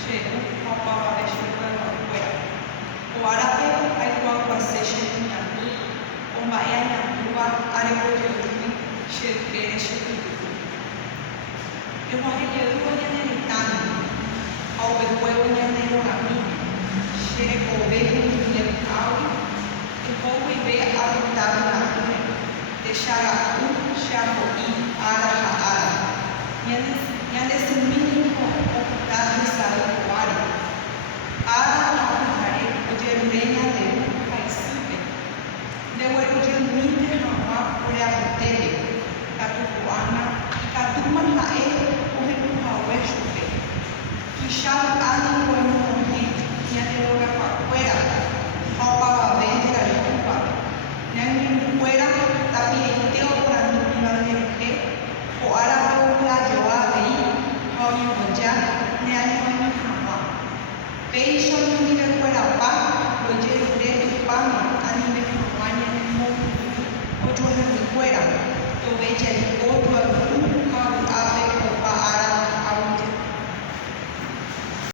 cheio, palpava a chuva no cuero. O árabe alikuwa kwa session ya kwamba yeye alikuwa alipojeruhi shirikisho shirikisho. Kwa hiyo yeye tani au wewe yeye kami shiriko wewe ni au ipo ibe adotado na deixar chamo e ara yale simini ocultar essa área ara hare ujemenya de paisibe dewe ujemite hama ore abutele katuana katuma hae uhiku hawe shupe kisha ani bueno ni yale loga kwa fuera hapa wa vende la lupa nyangi fuera tapi teo por andumiva de o ara la joa vei hoy moja ne ani hama Beijão